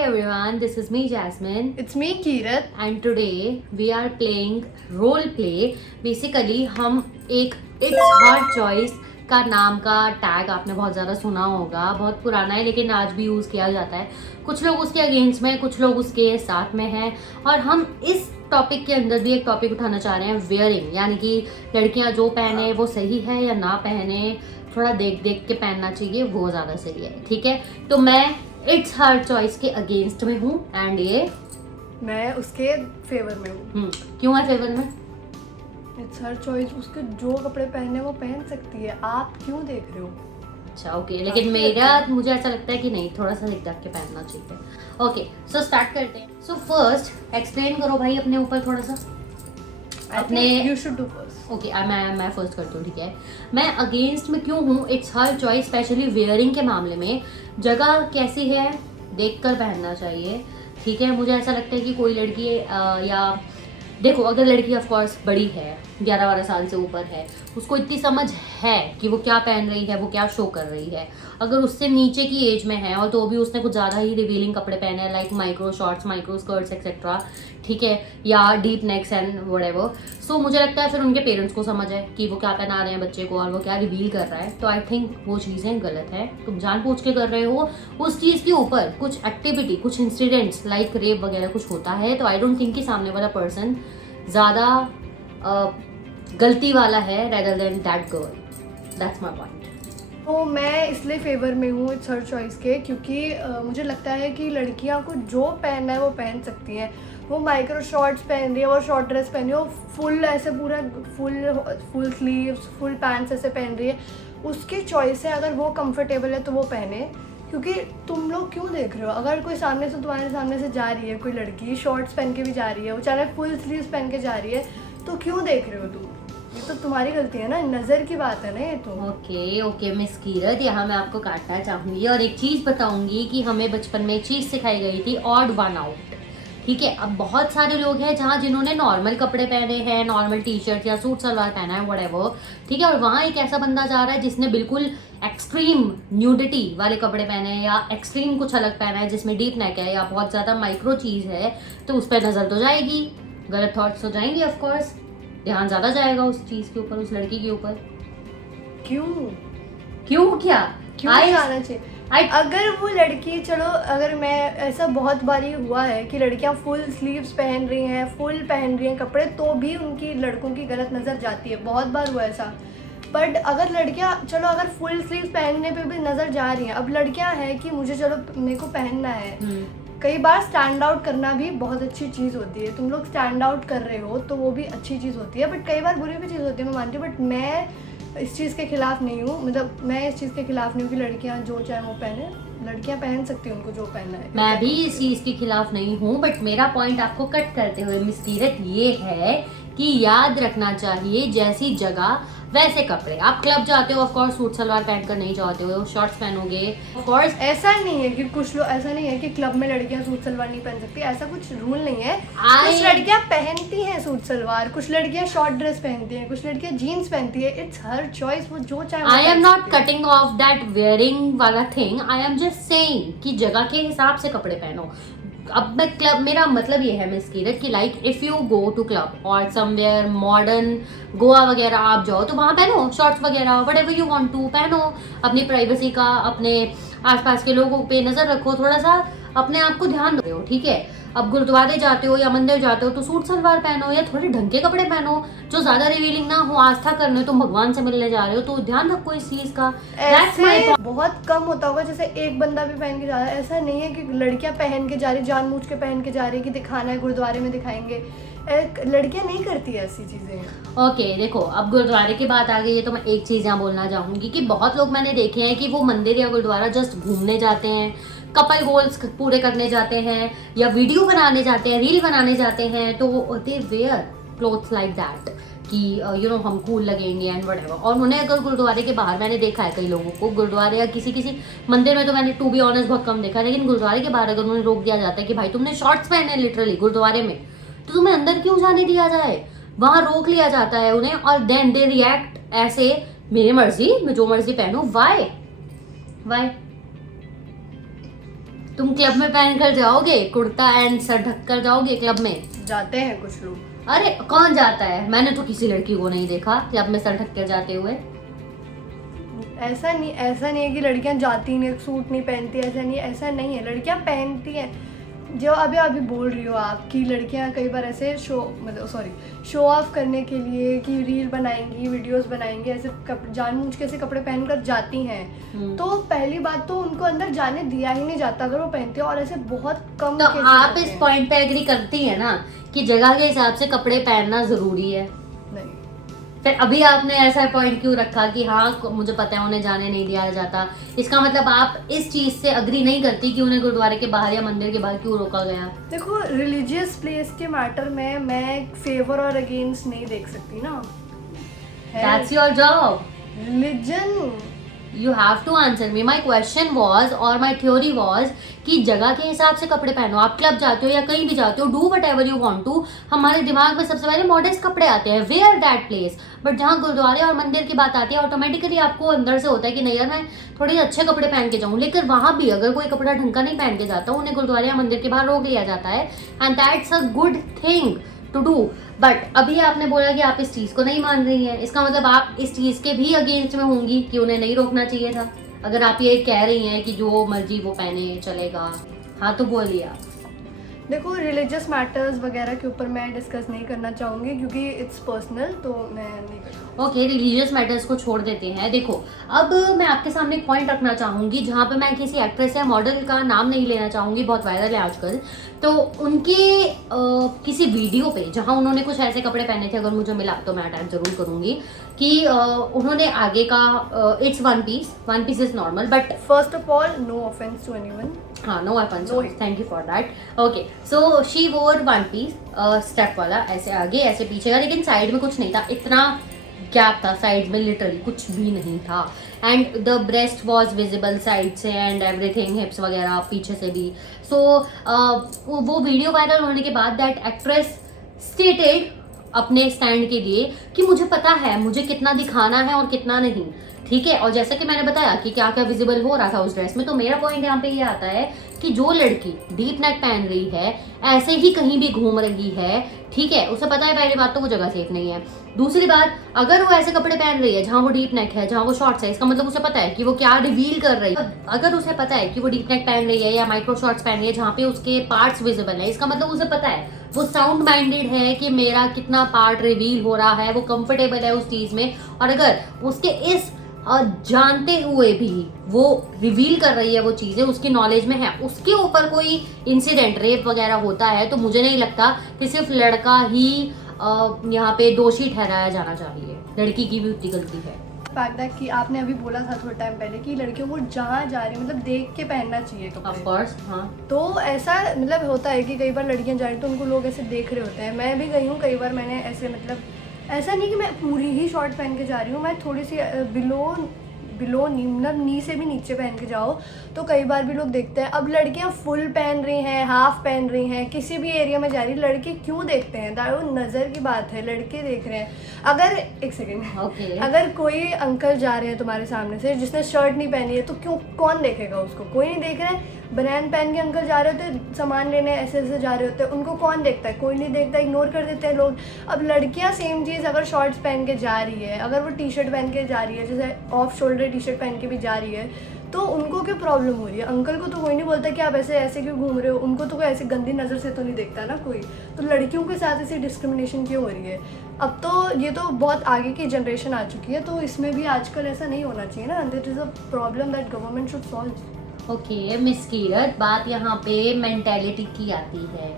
Hey everyone, this is me Jasmine It's me Kirat. and today we are playing role play. Basically हम एक It's Her Choice का नाम का tag आपने बहुत ज़्यादा सुना होगा, बहुत पुराना है लेकिन आज भी यूज़ किया जाता है। कुछ लोग उसके अगेंस्ट में, कुछ लोग उसके साथ में हैं और हम इस टॉपिक के अंदर भी एक टॉपिक उठाना चाह रहे हैं, वेयरिंग, यानी कि लड़कियां जो पहने वो सही है या ना पहने, थोड़ा देख देख के पहनना चाहिए, वो ज़्यादा सही है। ठीक है, तो मैं इट्स हर चॉइस के अगेंस्ट में हूँ एंड ये मैं उसके फेवर में हूँ। क्यों है फेवर में? इट्स हर चॉइस, उसके जो कपड़े पहने वो पहन सकती है, आप क्यों देख रहे हो? अच्छा ओके, लेकिन मुझे ऐसा लगता है कि नहीं, थोड़ा सा देख के पहनना चाहिए। ओके, सो स्टार्ट करते हैं। सो फर्स्ट एक्सप्लेन करो भाई अपने ऊपर थोड़ा सा अपने। You should do first. Okay, मैं फर्स्ट करती हूँ। ठीक है, मैं अगेंस्ट में क्यों हूँ it's her choice, specially wearing के मामले में। जगह कैसी है देखकर पहनना चाहिए। ठीक है, मुझे ऐसा लगता है कि कोई लड़की या देखो, अगर लड़की ऑफ कोर्स बड़ी है, 11-12 साल से ऊपर है, उसको इतनी समझ है कि वो क्या पहन रही है, वो क्या शो कर रही है। अगर उससे नीचे की एज में है और तो भी उसने कुछ ज़्यादा ही रिवीलिंग कपड़े पहने हैं, like micro shorts, micro skirts etcetera, ठीक है, या डीप नेक्स एंड व्हाटएवर, सो मुझे लगता है फिर उनके पेरेंट्स को समझ है कि वो क्या पहना रहे हैं बच्चे को और वो क्या रिवील कर रहा है। तो आई थिंक वो चीज़ें गलत है। तुम जानबूझ के कर रहे हो उस चीज़ के ऊपर, कुछ एक्टिविटी, कुछ इंसिडेंट्स लाइक रेप वगैरह कुछ होता है, तो आई डोंट थिंक कि सामने वाला पर्सन ज़्यादा गलती वाला है rather than that girl. That's my point. तो मैं इसलिए फेवर में हूँ इट्स हर चॉइस के, क्योंकि मुझे लगता है कि लड़कियाँ को जो पहनना है वो पहन सकती हैं। वो माइक्रो शॉर्ट्स पहन रही है, वो शॉर्ट ड्रेस पहन रही है, वो फुल ऐसे पूरा फुल स्लीव्स, फुल पैंट्स ऐसे पहन रही है, उसकी चॉइस है। अगर वो कंफर्टेबल है तो वो पहने, क्योंकि तुम लोग क्यों देख रहे हो? अगर कोई सामने से, तुम्हारे सामने से जा रही है कोई लड़की, शॉर्ट्स पहन के भी जा रही है, वो चाहे फुल स्लीव्स पहन के जा रही है, तो क्यों देख रहे हो तुम? ये तो तुम्हारी गलती है ना, नज़र की बात है ना ये तो। ओके मिस कीरत, यहाँ मैं आपको काटना चाहूंगी और एक चीज़ बताऊंगी कि हमें बचपन में एक चीज़ सिखाई गई थी, ऑड वन आउट। ठीक है, अब बहुत सारे लोग हैं जहाँ जिन्होंने नॉर्मल कपड़े पहने हैं, नॉर्मल टी शर्ट या सूट सलवार पहना है, व्हाटएवर, ठीक है, और वहाँ एक ऐसा बंदा जा रहा है जिसने बिल्कुल एक्सट्रीम न्यूडिटी वाले कपड़े पहने हैं या एक्सट्रीम कुछ अलग पहना है जिसमें डीप नेक है या बहुत ज़्यादा माइक्रो चीज़ है, तो उस पर नज़र तो जाएगी, गलत थॉट्स तो जाएंगे, ऑफकोर्स ध्यान ज़्यादा जाएगा उस चीज़ के ऊपर, उस लड़की के ऊपर। क्यों क्यों जाना चाहिए? अगर वो लड़की, चलो अगर मैं, ऐसा बहुत बारी हुआ है कि लड़कियां फुल स्लीव्स पहन रही हैं, फुल पहन रही हैं कपड़े, तो भी उनकी, लड़कों की गलत नज़र जाती है, बहुत बार हुआ ऐसा। बट अगर लड़कियां, चलो अगर फुल स्लीव्स पहनने पे भी नज़र जा रही हैं, अब लड़कियां हैं कि मुझे, चलो मेरे को पहनना है, कई बार स्टैंड आउट करना भी बहुत अच्छी चीज़ होती है। तुम लोग स्टैंड आउट कर रहे हो तो वो भी अच्छी चीज़ होती है, बट कई बार बुरी भी चीज़ होती है, मैं मानती हूँ। बट मैं इस चीज़ के खिलाफ नहीं हूँ, मतलब मैं इस चीज़ के खिलाफ नहीं हूँ कि लड़कियाँ जो चाहे वो पहने, लड़कियाँ पहन सकती हैं उनको जो पहनना है। मैं भी इस चीज़ के खिलाफ नहीं हूँ, बट मेरा पॉइंट आपको कट करते हुए मिस कीरत ये है कि याद रखना चाहिए जैसी जगह वैसे कपड़े। आप क्लब जाते हो, ऑफ कोर्स सूट सलवार पहनकर नहीं जाते हो, शॉर्ट्स पहनोगे, ऑफ कोर्स। ऐसा नहीं है कि कुछ लोग, ऐसा नहीं है कि क्लब में लड़कियां सूट सलवार नहीं पहन सकती, ऐसा कुछ रूल नहीं है। कुछ लड़कियां पहनती हैं सूट सलवार, कुछ लड़कियां शॉर्ट ड्रेस पहनती हैं, कुछ लड़कियां जीन्स पहनती है। इट्स हर चॉइस, वो जो चाहे। I am not cutting off that wearing वाला thing, I am just saying कि जगह के हिसाब से कपड़े पहनो। अब मैं क्लब, मेरा मतलब ये है मिस कीरत कि like if you go to club और समवेयर मॉडर्न गोवा वगैरह आप जाओ, तो वहाँ पहनो शॉर्ट्स वगैरह, व्हाटएवर यू वांट टू पहनो। अपनी प्राइवेसी का, अपने आसपास के लोगों पे नजर रखो, थोड़ा सा अपने आप को ध्यान दो। ठीक है, अब गुरुद्वारे जाते हो या मंदिर जाते हो तो सूट सलवार पहनो या थोड़े ढंग के कपड़े पहनो जो ज्यादा रिवीलिंग ना हो। आस्था करने, तुम भगवान से मिलने जा रहे हो तो ध्यान रखो इस चीज का। ऐसे बहुत कम होता होगा, जैसे एक बंदा भी पहन के जा रहा है, ऐसा नहीं है कि लड़कियां पहन के जा रही, जानबूझ के पहन के जा रही कि दिखाना है, गुरुद्वारे में दिखाएंगे। लड़कियां नहीं करती ऐसी चीजें। ओके, देखो अब गुरुद्वारे की बात आ गई है तो मैं एक चीज यहाँ बोलना चाहूंगी कि बहुत लोग मैंने देखे हैं कि वो मंदिर या गुरुद्वारा जस्ट घूमने जाते हैं, कपल गोल्स पूरे करने जाते हैं या वीडियो बनाने जाते हैं, रील बनाने जाते हैं, तो दे वेयर क्लोथ्स लाइक दैट कि यू नो हम कूल लगेंगे एंड व्हाटएवर। और उन्हें अगर गुरुद्वारे के बाहर, मैंने देखा है कई लोगों को गुरुद्वारे या किसी मंदिर में, तो मैंने टू बी ऑनेस्ट बहुत कम देखा है, लेकिन गुरुद्वारे के बाहर अगर उन्हें रोक दिया जाता है कि भाई तुमने शॉर्ट्स पहने लिटरली गुरुद्वारे में, तो तुम्हें अंदर क्यों जाने दिया जाए? वहां रोक लिया जाता है उन्हें और देन दे रिएक्ट ऐसे, मेरी मर्जी, मैं जो मर्जी पहनूं, वाई? तुम क्लब में पहन कर जाओगे, कुर्ता एंड सर ढक कर जाओगे क्लब में? जाते हैं कुछ लोग। अरे कौन जाता है? मैंने तो किसी लड़की को नहीं देखा क्लब में सर ढक कर जाते हुए। ऐसा नहीं है कि लड़कियां जाती नहीं, सूट नहीं पहनती, ऐसा नहीं है, लड़कियां पहनती हैं। जो अभी बोल रही हो आप कि लड़कियां कई बार ऐसे शो ऑफ करने के लिए कि रील बनाएंगी, वीडियोस बनाएंगी, ऐसे जानबूझ के ऐसे कपड़े पहनकर जाती हैं, तो पहली बात तो उनको अंदर जाने दिया ही नहीं जाता अगर वो पहनती है, और ऐसे बहुत कम तो cases आप होते इस हैं। पॉइंट पे एग्री करती है ना कि जगह के हिसाब से कपड़े पहनना जरूरी है? नहीं, फिर अभी आपने ऐसा पॉइंट क्यों रखा कि हाँ मुझे पता है उन्हें जाने नहीं दिया जाता? इसका मतलब आप इस चीज से अग्री नहीं करती कि उन्हें गुरुद्वारे के बाहर या मंदिर के बाहर क्यों रोका गया? देखो, रिलीजियस प्लेस के मैटर में मैं फेवर और अगेंस्ट नहीं देख सकती ना। That's your job. Religion, You have to answer me. My question was और my theory was कि जगह के हिसाब से कपड़े पहनो। आप क्लब जाते हो या कहीं भी जाते हो, do whatever you want to। हमारे दिमाग में सबसे पहले मॉडर्न कपड़े आते हैं, wear that place। बट जहाँ गुरुद्वारे और मंदिर की बात आती है, ऑटोमेटिकली आपको अंदर से होता है कि नहीं यार मैं थोड़े अच्छे कपड़े पहन के जाऊँ। लेकिन वहाँ भी अगर कोई कपड़ा ढंग का नहीं पहन के जाता, उन्हें गुरुद्वारे या मंदिर के बाहर रोक लिया जाता है, and that's a good thing to do. But अभी आपने बोला कि आप इस चीज को नहीं मान रही हैं, इसका मतलब आप इस चीज के भी अगेंस्ट में होंगी कि उन्हें नहीं रोकना चाहिए था। अगर आप ये कह रही हैं कि जो मर्जी वो पहने चलेगा, हाँ तो बोलिए आप। देखो, रिलीजियस मैटर्स वगैरह के ऊपर मैं डिस्कस नहीं करना चाहूँगी क्योंकि इट्स पर्सनल, तो मैं नहीं करूँगी। ओके, रिलीजियस मैटर्स को छोड़ देते हैं। देखो, अब मैं आपके सामने एक पॉइंट रखना चाहूंगी जहाँ पे मैं किसी एक्ट्रेस या मॉडल का नाम नहीं लेना चाहूंगी, बहुत वायरल है आजकल। तो उनके किसी वीडियो पे जहाँ उन्होंने कुछ ऐसे कपड़े पहने थे, अगर मुझे मिला तो मैं अटैच जरूर करूंगी कि उन्होंने आगे का it's one piece is normal, but first of all no offence to anyone. हाँ, no offence, thank you for that. Okay, so she wore one piece step वाला, ऐसे आगे ऐसे पीछे का, लेकिन साइड में कुछ नहीं था, इतना गैप था साइड में, लिटरली कुछ भी नहीं था। And the breast was visible side से एंड एवरीथिंग, हिप्स वगैरह पीछे से भी। सो वो वीडियो वायरल होने के बाद दैट एक्ट्रेस स्टेटेड अपने स्टैंड के लिए कि मुझे पता है मुझे कितना दिखाना है और कितना नहीं, ठीक है। और जैसा कि मैंने बताया कि क्या क्या विजिबल हो रहा था उस ड्रेस में, तो मेरा पॉइंट यहाँ पे ये आता है कि जो लड़की डीप नेक पहन रही है, ऐसे ही कहीं भी घूम रही है, ठीक है, उसे पता है पहली बात तो वो जगह सेफ नहीं है। दूसरी बात, अगर वो ऐसे कपड़े पहन रही है जहाँ वो डीप नेक है, जहाँ वो शॉर्ट्स है, इसका मतलब उसे पता है कि वो क्या रिवील कर रही है। अगर उसे पता है कि वो डीप नेक पहन रही है या माइक्रो शॉर्ट्स पहन रही है जहाँ पे उसके पार्ट्स विजिबल है, इसका मतलब उसे पता है, वो साउंड माइंडेड है कि मेरा कितना पार्ट रिवील हो रहा है, वो कंफर्टेबल है उस चीज में। और अगर उसके इस जानते हुए भी वो रिवील कर रही है वो चीजें, उसकी नॉलेज में है, उसके ऊपर कोई इंसिडेंट रेप वगैरह होता है, तो मुझे नहीं लगता कि सिर्फ लड़का ही यहाँ पे दोषी ठहराया जाना चाहिए, लड़की की भी उतनी गलती है। फैक्ट है कि आपने अभी बोला था थोड़ा टाइम पहले कि लड़कियों को जहाँ जा रही है मतलब देख के पहनना चाहिए कपड़े। ऑफ कोर्स, हाँ। तो ऐसा मतलब होता है कि कई बार लड़कियां जा रही तो उनको लोग ऐसे देख रहे होते हैं। मैं भी गई हूँ कई बार, मैंने ऐसे मतलब ऐसा नहीं कि मैं पूरी ही शॉर्ट पहन के जा रही हूँ, मैं थोड़ी सी बिलो नी, मतलब नी से भी नीचे पहन के जाओ तो कई बार भी लोग देखते हैं। अब लड़कियां फुल पहन रही हैं, हाफ पहन रही हैं, किसी भी एरिया में जा रही है, लड़के क्यों देखते हैं? वो नज़र की बात है, लड़के देख रहे हैं। अगर एक सेकेंड, Okay. अगर कोई अंकल जा रहे हैं तुम्हारे सामने से जिसने शर्ट नहीं पहनी है, तो क्यों, कौन देखेगा उसको? कोई नहीं देख रहा है। बनैन पहन के अंकल जा रहे होते, सामान लेने ऐसे ऐसे जा रहे होते हैं, उनको कौन देखता है? कोई नहीं देखता, इग्नोर कर देते हैं लोग। अब लड़कियां सेम चीज़ अगर शॉर्ट्स पहन के जा रही है, अगर वो टी शर्ट पहन के जा रही है, जैसे ऑफ शोल्डर टी शर्ट पहन के भी जा रही है, तो उनको क्यों प्रॉब्लम हो रही है? अंकल को तो कोई नहीं बोलता कि आप ऐसे ऐसे क्यों घूम रहे हो, उनको तो कोई ऐसी गंदी नज़र से तो नहीं देखता ना कोई। तो लड़कियों के साथ ऐसी डिस्क्रिमिनेशन क्यों हो रही है? अब तो ये तो बहुत आगे की जनरेशन आ चुकी है, तो इसमें भी आजकल ऐसा नहीं होना चाहिए ना। This is a problem that government should solve. Okay miss Kirat, बात यहाँ पे मेंटेलिटी की आती है,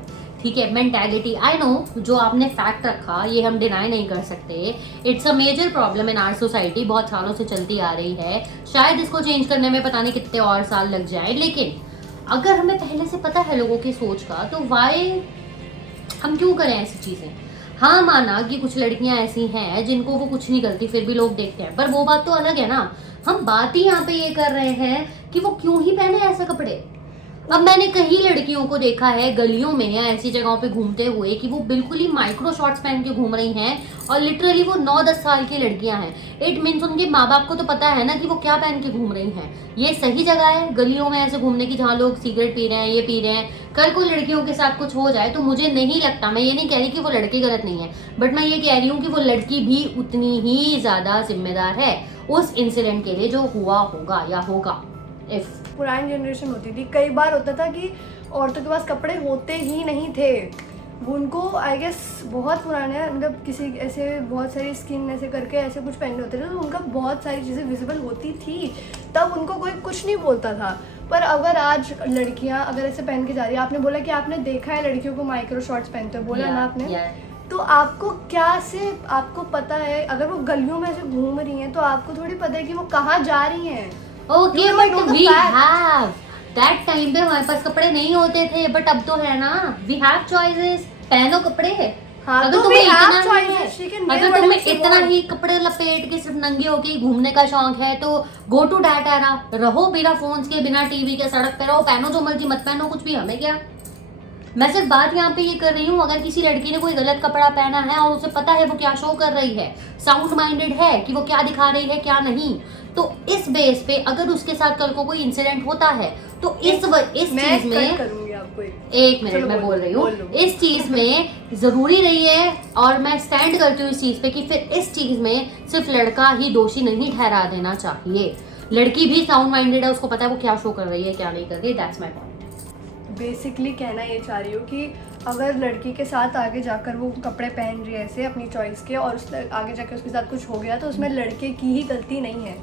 ठीक है। मेंटेलिटी, आई नो, जो आपने फैक्ट रखा ये हम डिनाई नहीं कर सकते। It's a major problem in our society, बहुत सालों से चलती आ रही है। शायद इसको चेंज करने में पता नहीं कितने और साल लग जाए, लेकिन अगर हमें पहले से पता है लोगों की सोच का, तो वाई हम क्यों करें ऐसी चीजें? हाँ, माना कि कुछ लड़कियां ऐसी हैं जिनको वो कुछ नहीं करती फिर भी लोग देखते हैं, पर वो बात तो अलग है ना। हम बात ही यहाँ पे ये कर रहे हैं कि वो क्यों ही पहने ऐसे कपड़े। अब मैंने कई लड़कियों को देखा है गलियों में या ऐसी जगहों पे घूमते हुए कि वो बिल्कुल ही माइक्रो शॉर्ट्स पहन के घूम रही हैं और लिटरली वो 9-10 साल की लड़कियां हैं। इट मीन्स उनके माँ बाप को तो पता है ना कि वो क्या पहन के घूम रही हैं। ये सही जगह है गलियों में ऐसे घूमने की जहाँ लोग सिगरेट पी रहे हैं, ये पी रहे हैं। कल को लड़कियों के साथ कुछ हो जाए तो मुझे नहीं लगता, मैं ये नहीं कह रही कि वो लड़के गलत नहीं है, बट मैं ये कह रही हूँ कि वो लड़की भी उतनी ही ज्यादा जिम्मेदार है उस इंसिडेंट के लिए जो हुआ होगा या होगा। इफ पुरानी जनरेशन होती थी, कई बार होता था कि औरतों के पास कपड़े होते ही नहीं थे। वो उनको आई गेस बहुत पुराने, मतलब किसी ऐसे बहुत सारी स्किन ऐसे करके ऐसे कुछ पहने होते थे तो उनका बहुत सारी चीज़ें विजिबल होती थी, तब उनको कोई कुछ नहीं बोलता था। पर अगर आज लड़कियां अगर ऐसे पहन के जा रही है, आपने बोला कि आपने देखा है लड़कियों को माइक्रो शॉर्ट्स पहनते हुए, बोला ना आपने, तो आपको क्या से आपको पता है अगर वो गलियों में ऐसे घूम रही हैं तो आपको थोड़ी पता है कि वो कहाँ जा रही हैं। Okay but we have that time पे हमारे पास कपड़े नहीं होते थे, बट अब तो है ना, वी हैव चॉइसेस, पहनो कपड़े। हाँ, अगर तो तुम्हें we have इतना ही choices, she can है, wear अगर whatever तुम्हें she इतना wants. ही कपड़े लपेट के सिर्फ नंगे होके घूमने का शौक है तो गो टू दैट एरा, रहो बिना फोन्स के, बिना टीवी के, सड़क पे रहो, पहनो जो मर्जी, मत पहनो कुछ भी, हमें क्या। मैं सिर्फ बात यहाँ पे ये कर रही हूँ, अगर किसी लड़की ने कोई गलत कपड़ा पहना है और उसे पता है वो क्या शो कर रही है, साउंड माइंडेड है कि वो क्या दिखा रही है क्या नहीं, तो इस बेस पे अगर उसके साथ कल को कोई इंसिडेंट होता है तो इस चीज में करूंगी आपको एक मिनट मैं बोल रही हूँ, इस चीज में जरूरी नहीं है और मैं स्टैंड करती हूँ इस चीज पे कि फिर इस चीज में सिर्फ लड़का ही दोषी नहीं ठहरा देना चाहिए। लड़की भी साउंड माइंडेड है, उसको पता है वो क्या शो कर रही है क्या नहीं कर रही। That's my point. बेसिकली कहना ये चाह रही हूँ कि अगर लड़की के साथ आगे जाकर वो कपड़े पहन रही है ऐसे अपनी चॉइस के और उस आगे जाकर उसके साथ कुछ हो गया तो उसमें लड़के की ही गलती नहीं है,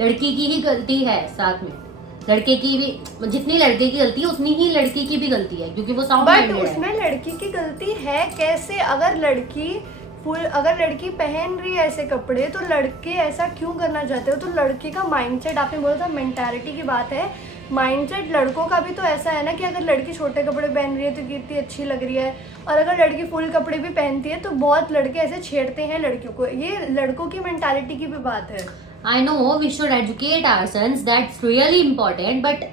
लड़की की ही गलती है। साथ में लड़के की भी, जितनी लड़के की गलती है उतनी ही लड़की की भी गलती है क्योंकि वो साउंड बट माइंडेड है। उसमें लड़की की गलती है कैसे? अगर लड़की पहन रही है ऐसे कपड़े तो लड़के ऐसा क्यों करना चाहते हो? तो लड़के का माइंडसेट, आपने बोला था मेंटालिटी की बात है, माइंडसेट लड़कों का भी तो ऐसा है ना कि अगर लड़की छोटे कपड़े पहन रही है तो कितनी अच्छी लग रही है, और अगर लड़की फुल कपड़े भी पहनती है तो बहुत लड़के ऐसे छेड़ते हैं लड़कियों को। ये लड़कों की मेंटालिटी की भी बात है। I know we should educate our sons, that's really important, but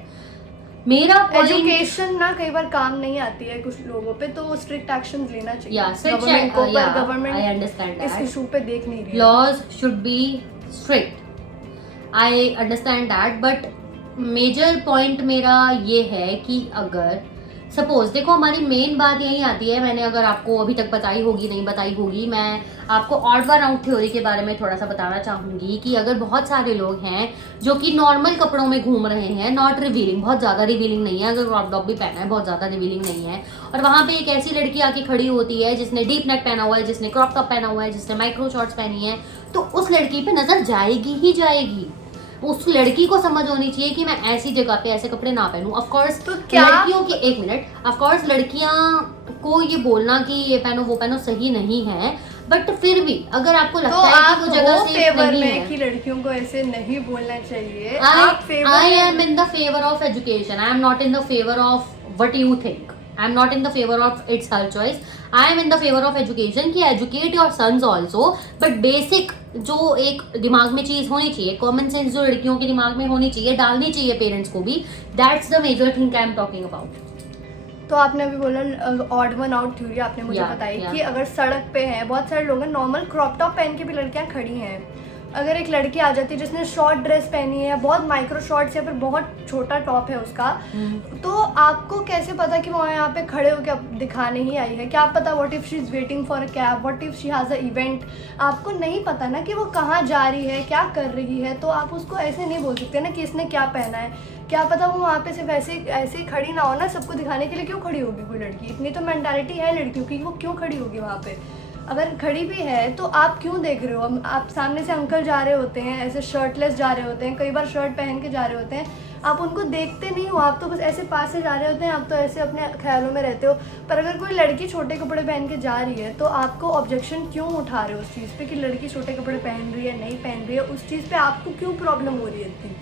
मेरा point एजुकेशन ना कई बार काम नहीं आती है कुछ लोगों पे, तो स्ट्रिक्ट एक्शन लेना चाहिए गवर्नमेंट को, पर I गवर्नमेंट understand इस that इशू पे देख नहीं रही है। laws should be strict, I understand that, but major point मेरा ये है कि अगर सपोज देखो हमारी मेन बात यही आती है, मैंने अगर आपको अभी तक बताई होगी नहीं बताई होगी, मैं आपको ऑड वन आउट थ्योरी के बारे में थोड़ा सा बताना चाहूंगी कि अगर बहुत सारे लोग हैं जो कि नॉर्मल कपड़ों में घूम रहे हैं, नॉट रिवीलिंग, बहुत ज्यादा रिवीलिंग नहीं है, अगर क्रॉप टॉप भी पहना है बहुत ज्यादा रिवीलिंग नहीं है, और वहां पे एक ऐसी लड़की आके खड़ी होती है जिसने डीप नेक पहना हुआ है, जिसने क्रॉप टॉप पहना हुआ है, जिसने माइक्रो शॉर्ट्स पहनी है, तो उस लड़की पे नजर जाएगी ही जाएगी। उस लड़की को समझ होनी चाहिए कि मैं ऐसी जगह पे ऐसे कपड़े ना पहनूं। ऑफ कोर्स तो क्या लड़कियों के, एक मिनट, ऑफ कोर्स लड़कियां को ये बोलना कि ये पहनो वो पहनो सही नहीं है, बट फिर भी अगर आपको लगता तो है कि वो जगह आप सेफ फेवर नहीं में है, कि लड़कियों को ऐसे नहीं बोलना चाहिए, I am in the favor of education. I am not in the favor of what you think. I am not in the favor of it's her choice. I am in the favor of education कि educate your sons also. But basic जो एक दिमाग में चीज होनी चाहिए, common sense जो लड़कियों के दिमाग में होनी चाहिए, डालनी चाहिए पेरेंट्स को भी, that's the major thing I am talking about. तो आपने अभी बोला ऑड वन आउट थ्योरी, आपने मुझे बताई कि अगर सड़क पे है, बहुत सारे लोग हैं नॉर्मल क्रॉप टॉप पहन के भी लड़कियां खड़ी हैं, अगर एक लड़की आ जाती है जिसने शॉर्ट ड्रेस पहनी है, बहुत माइक्रो शॉर्ट्स या फिर बहुत छोटा टॉप है उसका, तो आपको कैसे पता कि वो यहाँ पे खड़े होकर दिखाने ही आई है? क्या पता what if she is waiting for a cab, what if she has a event, आपको नहीं पता ना कि वो कहाँ जा रही है, क्या कर रही है, तो आप उसको ऐसे नहीं बोल सकते ना कि इसने क्या पहना है। क्या पता वो वहाँ पे सिर्फ ऐसे ही खड़ी ना हो ना, सबको दिखाने के लिए क्यों खड़ी होगी कोई लड़की? इतनी तो मेंटालिटी है लड़कियों की, वो क्यों खड़ी होगी वहाँ पे? अगर खड़ी भी है तो आप क्यों देख रहे हो? आप सामने से अंकल जा रहे होते हैं ऐसे शर्टलेस जा रहे होते हैं, कई बार शर्ट पहन के जा रहे होते हैं, आप उनको देखते नहीं हो, आप तो बस ऐसे पास से जा रहे होते हैं, आप तो ऐसे अपने ख्यालों में रहते हो। पर अगर कोई लड़की छोटे कपड़े पहन के जा रही है तो आपको ऑब्जेक्शन क्यों उठा रहे हो उस चीज़ पे कि लड़की छोटे कपड़े पहन रही है नहीं पहन रही है, उस चीज़ पे आपको क्यों प्रॉब्लम हो रही है इतनी?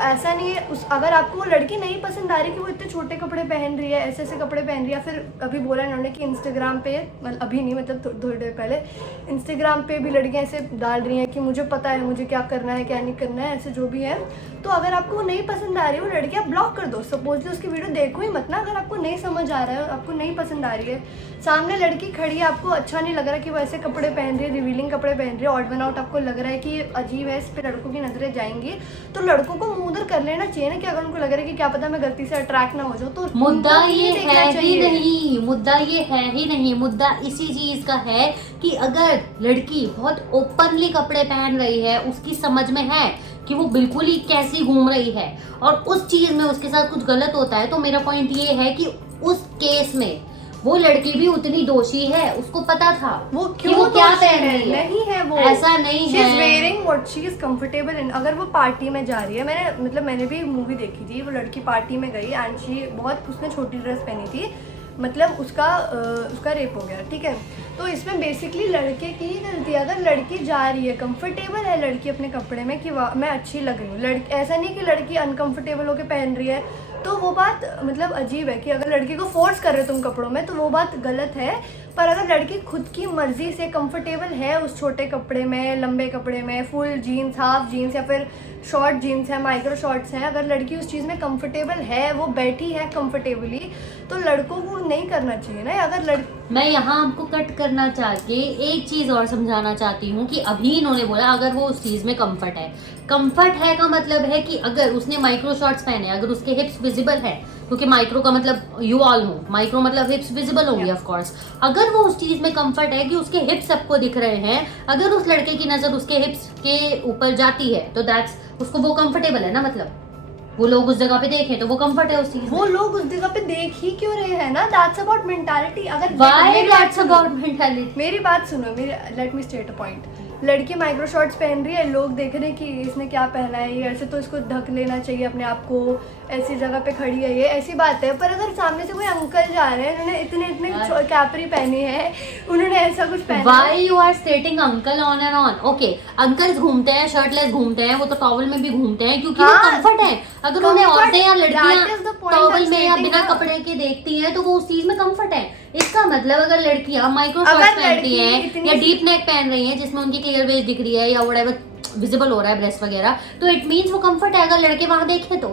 ऐसा नहीं है अगर आपको वो लड़की नहीं पसंद आ रही कि वो इतने छोटे कपड़े पहन रही है, ऐसे ऐसे कपड़े पहन रही है, फिर अभी बोला इन्होंने कि इंस्टाग्राम पे, मतलब अभी नहीं, मतलब थोड़ी देर पहले इंस्टाग्राम पे भी लड़कियां ऐसे डाल रही हैं कि मुझे पता है मुझे क्या करना है क्या नहीं करना है, ऐसे जो भी है। तो अगर आपको वो नहीं पसंद आ रही है वो लड़की, आप ब्लॉक कर दो। सपोजली उसकी वीडियो देखो ही मत ना, अगर आपको नहीं समझ आ रहा है, आपको नहीं पसंद आ रही है, सामने लड़की खड़ी है, आपको अच्छा नहीं लग रहा कि वो ऐसे कपड़े पहन रही है, रिवीलिंग कपड़े पहन रही है, ऑड वन आउट आपको लग रहा है कि अजीब है, इस पे लड़कों की नजरें जाएंगी, तो लड़कों को मुंह उधर कर लेना चाहिए ना, कि अगर उनको लग रहा है कि क्या पता मैं गलती से अट्रैक्ट ना हो जाऊँ, तो मुद्दा ये देखना है ही चाहिए। नहीं, मुद्दा ये है ही नहीं, मुद्दा इसी चीज का है कि अगर लड़की बहुत ओपनली कपड़े पहन रही है, उसकी समझ में है कि वो बिल्कुल ही कैसी घूम रही है और उस चीज में उसके साथ कुछ गलत होता है, तो मेरा पॉइंट ये है कि उस केस में वो लड़की भी उतनी दोषी है, उसको पता था वो कि वो क्या पहन रही है। नहीं है वो, ऐसा नहीं She is है। wearing what she is comfortable in। अगर वो पार्टी में जा रही है, मैंने भी मूवी देखी थी, वो लड़की पार्टी में गई एंड उसने छोटी ड्रेस पहनी थी, मतलब उसका रेप हो गया, ठीक है। तो इसमें बेसिकली लड़के की ही गलती है। अगर लड़की जा रही है, कंफर्टेबल है लड़की अपने कपड़े में कि मैं अच्छी लग रही हूँ, ऐसा नहीं कि लड़की अनकंफर्टेबल होकर पहन रही है, तो वो बात मतलब अजीब है कि अगर लड़की को फोर्स कर रहे हो तुम कपड़ों में, तो वो बात गलत है। पर अगर लड़की खुद की मर्जी से कंफर्टेबल है उस छोटे कपड़े में, लंबे कपड़े में, फुल जीन्स, हाफ जीन्स या फिर शॉर्ट जीन्स है, माइक्रो शॉर्ट्स हैं, अगर लड़की उस चीज़ में कंफर्टेबल है, वो बैठी है कंफर्टेबली, तो लड़कों को नहीं करना चाहिए ना। अगर मैं यहाँ आपको कट करना चाह के एक चीज और समझाना चाहती हूँ कि अभी इन्होंने बोला अगर वो उस चीज में कंफर्ट है, कंफर्ट है का मतलब है कि अगर उसने माइक्रो शॉर्ट्स पहने, अगर उसके हिप्स विजिबल है, क्योंकि माइक्रो का मतलब यू ऑल नो, माइक्रो मतलब हिप्स विजिबल होंगे ऑफ कोर्स, अगर वो उस चीज में कंफर्ट है कि उसके हिप्स सबको दिख रहे हैं, अगर उस लड़के की नजर उसके हिप्स के ऊपर जाती है, तो दैट्स उसको वो कंफर्टेबल है ना, मतलब वो लोग उस जगह पे देखें तो वो कंफर्ट है उस चीज में। वो लोग उस जगह पे देख ही क्यों रहे हैं ना, दैट्स अबाउट मेंटालिटी। अगर व्हाई दैट्स अबाउट मेंटालिटी, मेरी बात सुनो, let me state a point. लड़की माइक्रो शॉर्ट्स पहन रही है, लोग देख रहे हैं कि इसने क्या पहना है, ये ऐसे तो इसको ढक लेना चाहिए अपने आप को, ऐसी जगह पे खड़ी है, ये ऐसी बात है। पर अगर सामने से कोई अंकल जा रहे हैं, उन्होंने इतने कैपरी पहनी है, उन्होंने ऐसा कुछ पहना, why you are stating uncle on and on? Okay, uncles घूमते हैं, शर्टलेस घूमते हैं, वो तो टॉवल में भी घूमते हैं क्योंकि वो कंफर्ट है। अगर उन्हें औरतें या लड़कियां टॉवल में या बिना कपड़े के देखती हैं तो वो उस चीज में कंफर्ट है। इसका मतलब अगर लड़कियां माइक्रो शॉर्ट्स पहनती हैं या डीप नेक पहन रही हैं जिसमें उनकी क्लियर वेस्ट दिख रही है या व्हाटएवर विजिबल हो रहा है ब्रेस्ट वगैरह, तो इट मींस वो कंफर्ट है। अगर लड़के वहां देखें तो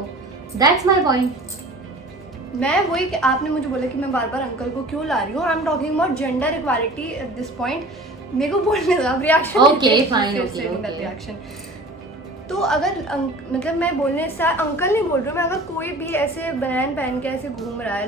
दैट्स माय पॉइंट। मैं वही, आपने मुझे बोला कि मैं बार बार अंकल को क्यों ला रही हूँ, I am talking about gender equality at this point. मेरे को बोलने दो, reaction okay fine, okay reaction. तो अगर मतलब मैं बोलने से अंकल नहीं बोल रही हूँ मैं, अगर कोई भी ऐसे बनैन पहन के ऐसे घूम रहा है,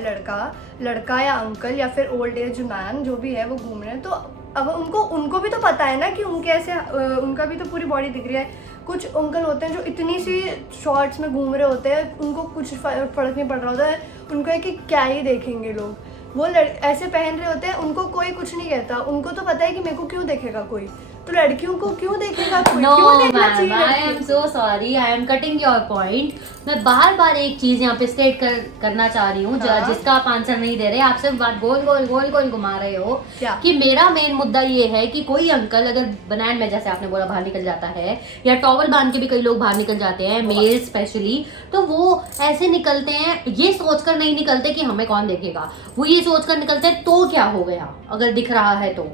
लड़का या अंकल या फिर ओल्ड एज मैन जो भी है वो घूम रहे हैं, तो अब उनको भी तो पता है ना कि उनके ऐसे उनका भी तो पूरी बॉडी दिख रही है। कुछ अंकल होते हैं जो इतनी सी शॉर्ट्स में घूम रहे होते हैं, उनको कुछ फर्क नहीं पड़ रहा होता है, उनको है कि क्या ही देखेंगे लोग, वो ऐसे पहन रहे होते हैं, उनको कोई कुछ नहीं कहता, उनको तो पता है कि मेरे को क्यों देखेगा कोई, तो लड़कियों को क्यों देखेगा कोई? No, क्यों देखना ma'am, चाहिए? I am so sorry, I am cutting your point. मैं बार बार एक चीज यहाँ पे स्टेट करना चाह रही हूँ, हाँ? जिसका आप आंसर नहीं दे रहे, आप सिर्फ बात गोल घुमा रहे हो। क्या? कि मेरा मेन मुद्दा ये है कि कोई अंकल अगर बनान में, जैसे आपने बोला, बाहर निकल जाता है, या टॉवल बांध के भी कई लोग बाहर निकल जाते हैं, मेल स्पेशली, तो वो ऐसे निकलते हैं ये सोचकर नहीं निकलते कि हमें कौन देखेगा, वो ये सोचकर निकलते हैं तो क्या हो गया अगर दिख रहा है तो।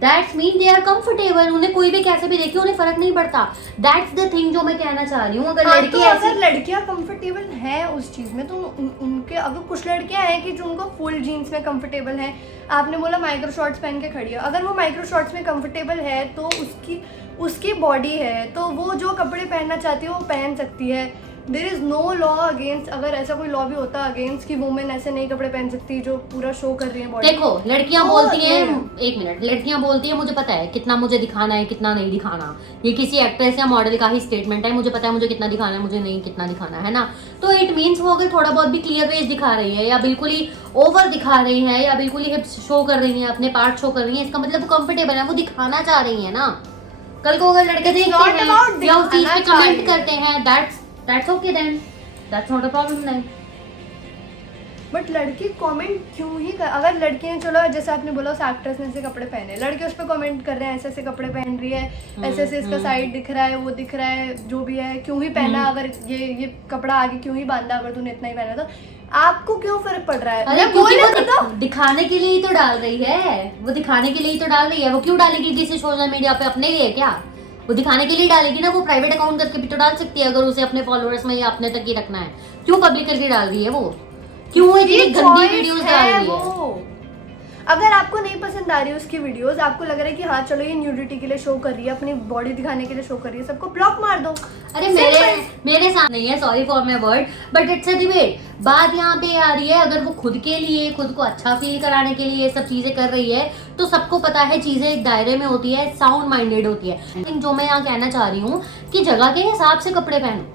That's mean they are comfortable, उन्हें कोई भी कैसे भी देखे उन्हें फर्क नहीं पड़ता। That's the thing जो मैं कहना चाह रही हूँ। अगर लड़की अगर लड़कियां कंफर्टेबल हैं उस चीज में, तो उनके अगर कुछ लड़कियां हैं कि जो उनको फुल जीन्स में कंफर्टेबल हैं, आपने बोला माइक्रो शॉर्ट्स पहन के खड़ी है, अगर वो माइक्रो शॉर्ट्स में कंफर्टेबल है तो उसकी बॉडी है, तो वो जो कपड़े पहनना चाहती है वो पहन सकती है। There is no law against, अगर ऐसा कोई लॉ भी होता अगेंस्ट कि वुमेन ऐसे नहीं कपड़े पहन सकती जो पूरा शो कर रही है बॉडी। देखो लड़कियां बोलती हैं, एक मिनट, लड़कियां बोलती हैं मुझे पता है कितना मुझे दिखाना है कितना नहीं दिखाना, ये किसी एक्ट्रेस या मॉडल का ही स्टेटमेंट है, मुझे पता है मुझे कितना दिखाना है मुझे नहीं कितना दिखाना है ना, तो इट मीन्स वो अगर थोड़ा बहुत भी क्लियर वेज दिखा रही है या बिल्कुल ही ओवर दिखा रही है या बिल्कुल ही हिप्स शो कर रही है, अपने पार्ट शो कर रही है, इसका मतलब वो कंफर्टेबल है, वो दिखाना चाह रही है ना। कल को अगर लड़के देखते हैं या उस चीज पे कमेंट करते हैं, that's okay then, that's not a problem then. But लड़की कमेंट क्यों ही कर, अगर लड़की ने चलो जैसे आपने बोला उस एक्ट्रेस ने ऐसे कपड़े पहने, लड़के उस पर कमेंट कर रहे हैं ऐसे ऐसे कपड़े पहन रही है, ऐसे ऐसे इसका साइड दिख रहा है, वो दिख रहा है, जो भी है क्यों ही पहना, अगर ये कपड़ा आगे क्यों ही बांधा, अगर तूने इतना ही पहना तो आपको क्यों फर्क पड़ रहा है? अरे क्योंकि वो दिखाने के लिए ही तो डाल रही है, वो दिखाने के लिए ही तो डाल रही है। वो क्यों डालेगी किसी सोशल मीडिया पे अपने लिए? क्या वो दिखाने के लिए डालेगी ना? वो प्राइवेट अकाउंट करके भी तो डाल सकती है अगर उसे अपने फॉलोअर्स में या अपने तक ही रखना है। क्यों पब्लिक करके डाल रही है वो? क्यों इतनी गंदी वीडियोस डाल रही है? अगर आपको नहीं पसंद आ रही है उसकी वीडियोस, आपको लग रहा है कि हाँ चलो ये न्यूडिटी के लिए शो कर रही है, अपनी बॉडी दिखाने के लिए शो कर रही है, सबको ब्लॉक मार दो। अरे मेरे साथ नहीं है, sorry for my word, but it's a debate. बात यहाँ पे आ रही है, अगर वो खुद के लिए, खुद को अच्छा फील कराने के लिए ये सब चीजें कर रही है तो सबको पता है चीजें एक दायरे में होती है, साउंड माइंडेड होती है। लेकिन जो मैं यहाँ कहना चाह रही हूँ कि जगह के हिसाब से कपड़े पहनो,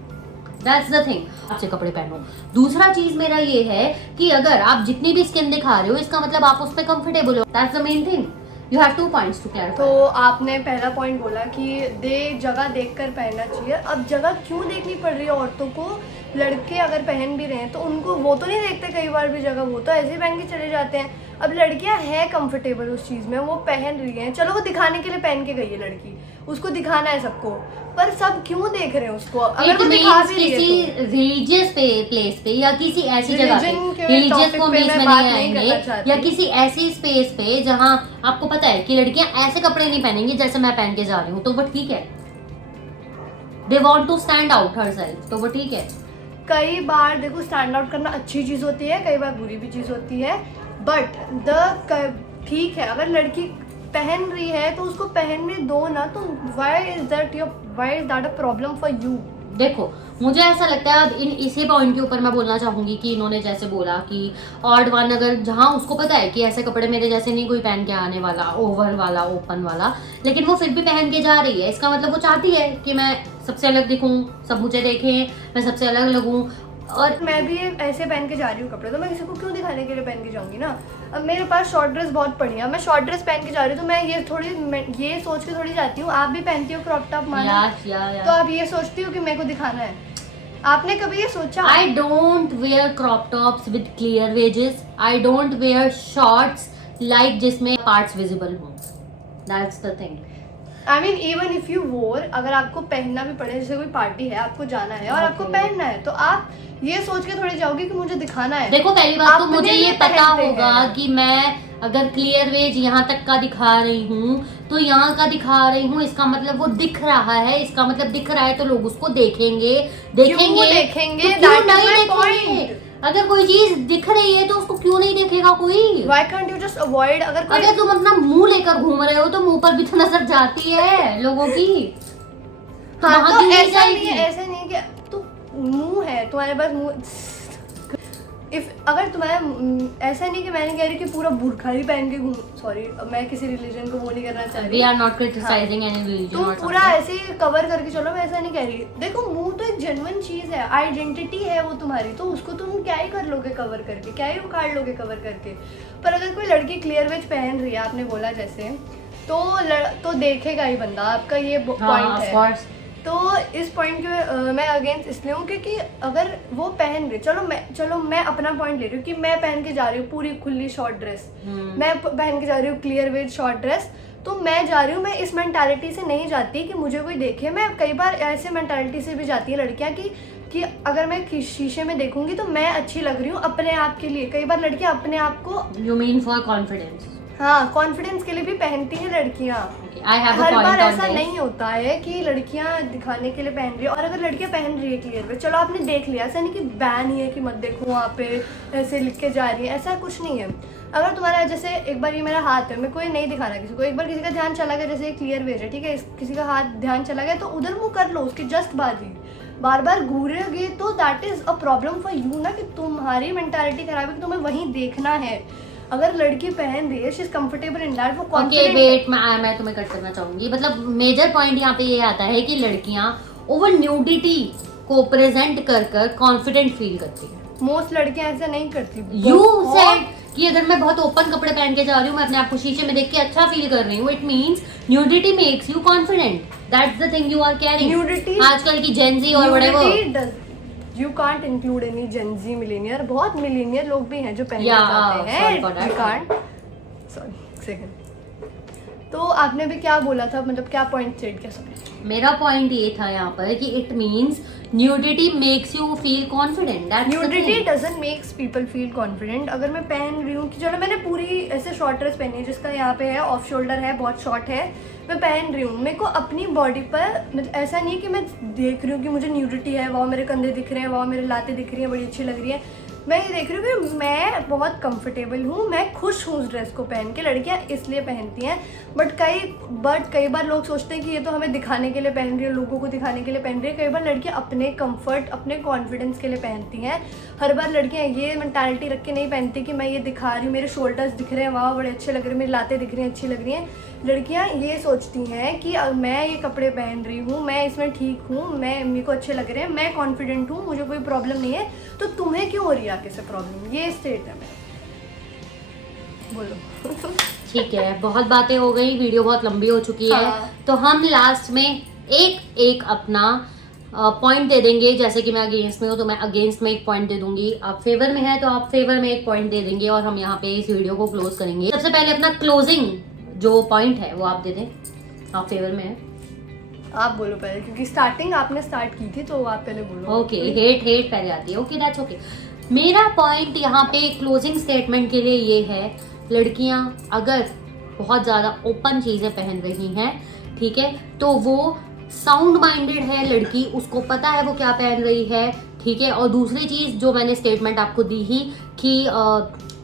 दैट्स द थिंग, आपसे कपड़े पहनो। दूसरा चीज मेरा ये है कि अगर आप जितनी भी स्किन दिखा रहे हो इसका मतलब आप उस पर कंफर्टेबल हो, that's the main thing. You have 2 points to clarify. तो आपने पहला पॉइंट बोला कि जगह देखकर पहनना चाहिए। अब जगह क्यों देखनी पड़ रही है औरतों को? लड़के अगर पहन भी रहे हैं तो उनको, वो तो नहीं देखते कई बार भी जगह, वो तो ऐसे ही पहन के चले जाते हैं। अब लड़कियां हैं कंफर्टेबल उस चीज़ में, वो पहन रही हैं, चलो वो दिखाने के लिए पहन के गई है लड़की, उसको दिखाना है सबको, पर सब क्यों देख रहे हैं उसको? अगर वो दिखा भी रही है किसी रिलीजियस प्लेस पे या किसी ऐसी जगह पे, रिलीजियस को बीच में नहीं आएंगे, या किसी ऐसी स्पेस पे जहां आपको पता है कि लड़कियां ऐसे कपड़े नहीं पहनेंगी जैसे मैं पहन के जा रही हूँ, तो वो ठीक है। They want to stand out herself, तो वो ठीक है। कई बार देखो स्टैंड आउट करना अच्छी चीज़ होती है, कई बार बुरी भी चीज़ होती है, बट ठीक है अगर लड़की पहन रही है तो उसको पहनने दो ना, तो why is that a problem for you? देखो मुझे ऐसा लगता है, अब इसी पॉइंट के ऊपर मैं बोलना चाहूंगी कि इन्होंने जैसे बोला कि ऑड वन, अगर जहां उसको पता है कि ऐसे कपड़े मेरे जैसे नहीं कोई पहन के आने वाला, ओवर वाला, ओपन वाला, लेकिन वो फिर भी पहन के जा रही है, इसका मतलब वो चाहती है कि मैं सबसे अलग दिखूं, सब मुझे देखें, मैं सबसे अलग लगूं। और मैं भी ऐसे पहन के जा रही हूँ कपड़े, तो मैं किसी को क्यों दिखाने के लिए पहन के जाऊंगी ना? अब मेरे पास शॉर्ट ड्रेस बहुत पड़ी है, मैं शॉर्ट ड्रेस पहन के जा रही हूँ, तो मैं ये सोच के थोड़ी जाती हूँ। आप भी पहनती हो क्रॉप टॉप माना, तो आप ये सोचती हो कि मेरे को दिखाना है? आपने कभी ये सोचा? I don't wear crop tops with clear wages, I don't wear shorts like जिसमें पार्ट्स विजिबल हो, that's the thing. I mean even if you वोर, अगर आपको पहनना भी पड़े, जैसे कोई पार्टी है, आपको जाना है और आपको पहनना है, तो आप ये सोच के थोड़ी जाओगे कि मुझे दिखाना है। देखो पहली बात तो मुझे ये पता होगा कि मैं अगर क्लियर वेज यहाँ तक का दिखा रही हूँ तो यहाँ का दिखा रही हूँ, इसका मतलब वो दिख रहा है, इसका मतलब दिख रहा है तो लोग उसको देखेंगे। तो क्यों नहीं देखेंगे? अगर कोई चीज दिख रही है तो उसको क्यों नहीं देखेगा कोई? Why can't you just avoid? अगर तुम अपना मुंह लेकर घूम रहे हो तो मुंह पर भी तो नजर जाती है लोगों की। हाँ, तो ऐसा नहीं कि तू मुंह है तुम्हारे पास, मुंह अगर तुम्हारा ऐसा नहीं कि मैंने कह रही कि पूरा बुर्खा ही पहन के घूम, सॉरी मैं किसी रिलीजन को वो नहीं करना चाह रही, we are not criticising any religion, तुम पूरा ऐसे ही कवर करके चलो, मैं ऐसा नहीं कह रही। देखो मुंह तो एक जेन्युइन चीज है, आइडेंटिटी है वो तुम्हारी, तो उसको तुम क्या ही कर लोगे कवर करके, क्या ही उखाड़ लोगे कवर करके। पर अगर कोई लड़की क्लियर वेज पहन रही है, आपने बोला जैसे, तो देखेगा ही बंदा, आपका ये पॉइंट है। तो इस पॉइंट के मैं अगेंस्ट इसलिए हूँ क्योंकि अगर वो पहन रही, चलो मैं अपना पॉइंट ले रही हूँ कि मैं पहन के जा रही हूँ पूरी खुली शॉर्ट ड्रेस, मैं पहन के जा रही हूँ क्लियर वेज शॉर्ट ड्रेस, तो मैं जा रही हूँ, मैं इस मेंटालिटी से नहीं जाती कि मुझे कोई देखे। मैं कई बार ऐसे मेंटालिटी से भी जाती है लड़कियाँ कि अगर मैं शीशे में देखूंगी तो मैं अच्छी लग रही हूँ अपने आप के लिए। कई बार लड़कियाँ अपने आप को, यू मीन फॉर कॉन्फिडेंस, हाँ कॉन्फिडेंस के लिए भी पहनती है लड़कियाँ। हर बार ऐसा नहीं होता है कि लड़कियां दिखाने के लिए पहन रही है। और अगर लड़कियां पहन रही है क्लियर वेज, चलो आपने देख लिया, ऐसा नहीं कि बैन ही है कि मत देखो, वहाँ पे ऐसे लिख के जा रही है, ऐसा कुछ नहीं है। अगर तुम्हारा जैसे एक बार ये मेरा हाथ है, मैं कोई नहीं दिखाना किसी को, एक बार किसी का ध्यान चला गया, जैसे क्लियर वेज है ठीक है, किसी का हाथ ध्यान चला गया तो उधर मुँह कर लो, उसके जस्ट बार बार घूरोगे तो that is a problem for you ना, कि तुम्हारी मेंटालिटी खराब है कि तुम्हें वहीं देखना है। अगर लड़की पहन रही है, she is comfortable in that, वो कॉन्फिडेंट। वेट मैं तुम्हें कट करना चाहूंगी, मतलब मेजर पॉइंट यहाँ पे ये आता है कि लड़कियां ओवर न्यूडिटी को प्रेजेंट कर कॉन्फिडेंट फील करती है। मोस्ट लड़कियां ऐसा नहीं करती। यू सेड कि अगर मैं बहुत ओपन कपड़े पहन के जा रही हूँ, मैं अपने आप को शीशे में देख के अच्छा फील कर रही हूँ, it means nudity makes you confident, that's the thing you are carrying. Nudity आजकल की जेन ज़ी और whatever, you can't include any gen Z millennial, बहुत मिलेनियर लोग भी हैं जो पहनना Yeah, चाहते हैं, sorry for that. You can't, sorry second. तो आपने भी क्या बोला था, मतलब क्या पॉइंट सेट किया सबने? मेरा पॉइंट ये था यहाँ पर कि it means nudity makes you feel confident. Nudity doesn't makes people feel confident. अगर मैं पहन रही हूँ कि चलो मैंने पूरी ऐसे शॉर्ट ड्रेस पहनी है जिसका यहाँ पे है ऑफ शोल्डर है, बहुत शॉर्ट है, मैं पहन रही हूँ, मेरे को अपनी बॉडी पर मतलब ऐसा नहीं है कि मैं देख रही हूँ कि मुझे न्यूडिटी है, वहाँ मेरे कंधे दिख रहे हैं, वहाँ मेरे लातें दिख रही हैं, बड़ी अच्छी लग रही है। मैं ये देख रही हूँ कि मैं बहुत कंफर्टेबल हूँ, मैं खुश हूँ उस ड्रेस को पहन के। लड़कियाँ इसलिए पहनती हैं, बट कई बार लोग सोचते हैं कि ये तो हमें दिखाने के लिए पहन रही है, लोगों को दिखाने के लिए पहन रही है। कई बार लड़कियाँ अपने कंफर्ट, अपने कॉन्फिडेंस के लिए पहनती हैं। हर बार लड़कियाँ ये मेंटालिटी रख के नहीं पहनती कि मैं ये दिखा रही हूँ, मेरे शोल्डर्स दिख रहे हैं, वहाँ बड़े अच्छे लग रहे हैं, मेरी लातें दिख रही हैं, अच्छी लग रही हैं। लड़कियाँ ये सोचती हैं कि मैं ये कपड़े पहन रही हूँ, मैं इसमें ठीक हूँ, मेरे को अच्छे लग रहे हैं, मैं कॉन्फिडेंट हूँ, मुझे कोई प्रॉब्लम नहीं है, तो तुम्हें क्यों हो रही है आगे से प्रॉब्लम? ये स्टेट है मेरा, बोलो। ठीक है, बहुत बातें हो गई, वीडियो बहुत लंबी हो चुकी है। हाँ। तो हम लास्ट में एक अपना पॉइंट दे देंगे। जैसे कि मैं अगेंस्ट में हूँ तो मैं अगेंस्ट में एक पॉइंट दे दूंगी, आप फेवर में है तो आप फेवर में एक पॉइंट दे देंगे, और हम यहाँ पे इस वीडियो को क्लोज करेंगे। सबसे पहले अपना क्लोजिंग जो पॉइंट है वो आप दे दें, आप फेवर में है। आप बोलो पहले, क्योंकि स्टार्टिंग आपने स्टार्ट की थी, तो आप पहले बोलो। ओके, हेट पहले आती है। Okay, that's okay. मेरा पॉइंट यहाँ पे क्लोजिंग स्टेटमेंट के लिए ये है, लड़कियां अगर बहुत ज्यादा ओपन चीजें पहन रही हैं, ठीक है, तो वो साउंड माइंडेड है लड़की, उसको पता है वो क्या पहन रही है, ठीक है। और दूसरी चीज जो मैंने स्टेटमेंट आपको दी ही कि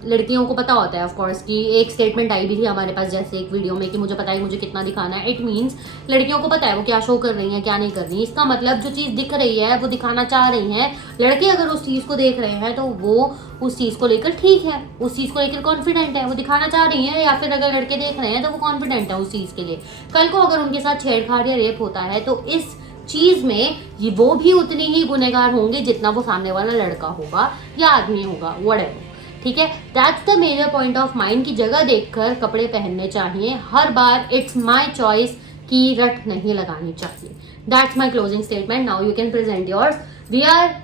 लड़कियों को पता होता है ऑफ कोर्स, कि एक स्टेटमेंट आई भी थी हमारे पास जैसे एक वीडियो में कि मुझे पता है मुझे कितना दिखाना है। इट मींस लड़कियों को पता है वो क्या शो कर रही हैं, क्या नहीं कर रही। इसका मतलब जो चीज़ दिख रही है वो दिखाना चाह रही हैं, लड़के अगर उस चीज़ को देख रहे हैं तो वो उस चीज़ को लेकर ठीक है, उस चीज़ को लेकर कॉन्फिडेंट है, वो दिखाना चाह रही हैं। या फिर अगर लड़के देख रहे हैं तो वो कॉन्फिडेंट है उस चीज़ के लिए। कल को अगर उनके साथ छेड़छाड़ या रेप होता है तो इस चीज में ये वो भी उतनी ही गुनहगार होंगे जितना वो सामने वाला लड़का होगा या आदमी होगा, व्हाटएवर, ठीक है। That's the major point of mind की जगह देखकर कपड़े पहनने चाहिए हर बार। इट्स माय चॉइस की रट नहीं लगानी चाहिए। That's my closing statement. Now you can present yours. We are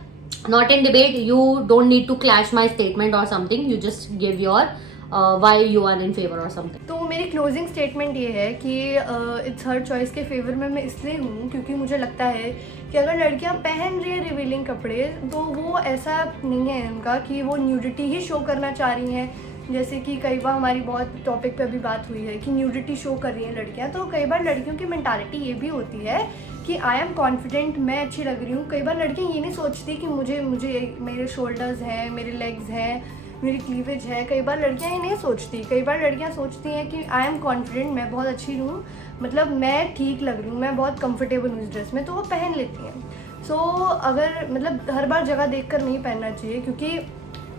not in debate, you don't need to clash my statement और something, you just give your why you are in favor or something। तो मेरी closing statement ये है कि it's her choice के favour में मैं इसलिए हूँ क्योंकि मुझे लगता है कि अगर लड़कियाँ पहन रही हैं रिवीलिंग कपड़े तो वो ऐसा नहीं है उनका कि वो न्यूडिटी ही शो करना चाह रही हैं। जैसे कि कई बार हमारी बहुत टॉपिक पे अभी बात हुई है कि न्यूडिटी शो कर रही हैं लड़कियाँ, तो कई बार लड़कियों की मेंटालिटी ये भी होती है कि आई एम कॉन्फिडेंट, मैं अच्छी लग रही हूँ। कई बार लड़कियाँ ये नहीं सोचती कि मुझे मेरे शोल्डर्स हैं, मेरे लेग्स हैं, मेरी क्लीवेज है। कई बार लड़कियां ये नहीं सोचती, कई बार लड़कियां सोचती हैं कि आई एम कॉन्फिडेंट, मैं बहुत अच्छी हूँ, मतलब मैं ठीक लग रही हूँ, मैं बहुत कंफर्टेबल हूँ इस ड्रेस में, तो वो पहन लेती हैं। सो अगर मतलब हर बार जगह देखकर नहीं पहनना चाहिए, क्योंकि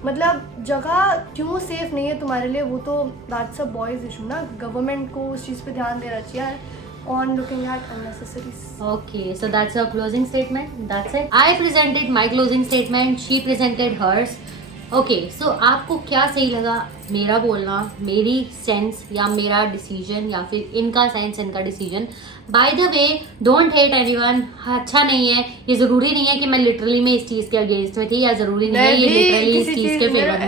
मतलब जगह क्यों सेफ नहीं है तुम्हारे लिए वो तो दैट्स अ बॉयज इशू ना। गवर्नमेंट को उस चीज़ पे ध्यान देना चाहिए on looking at unnecessaries. Okay, so that's our closing statement. That's it. I presented my closing statement. She presented hers. Okay, so आपको क्या सही लगा, मेरा बोलना, मेरी सेंस या मेरा डिसीजन, या फिर इनका सेंस इनका decision? By the way, don't hate anyone. अच्छा नहीं है, ये जरूरी नहीं है कि मैं लिटरली में इस चीज के अगेंस्ट में थी, या जरूरी नहीं है ये लिटरली इस चीज के फेवर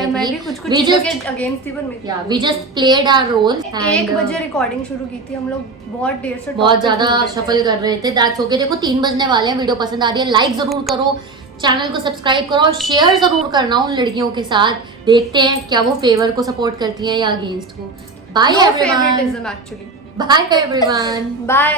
में थी। We just played our role. 1 बजे रिकॉर्डिंग शुरू की थी हम लोग, बहुत देर से बहुत ज्यादा शफल कर रहे थे। That's okay. देखो 3 बजने वाले हैं, वीडियो पसंद आ रही है, लाइक जरूर करो, चैनल को सब्सक्राइब करो और शेयर जरूर करना उन लड़कियों के साथ। देखते हैं क्या वो फेवर को सपोर्ट करती हैं या अगेंस्ट को। Bye everyone. Actually bye everyone. Bye.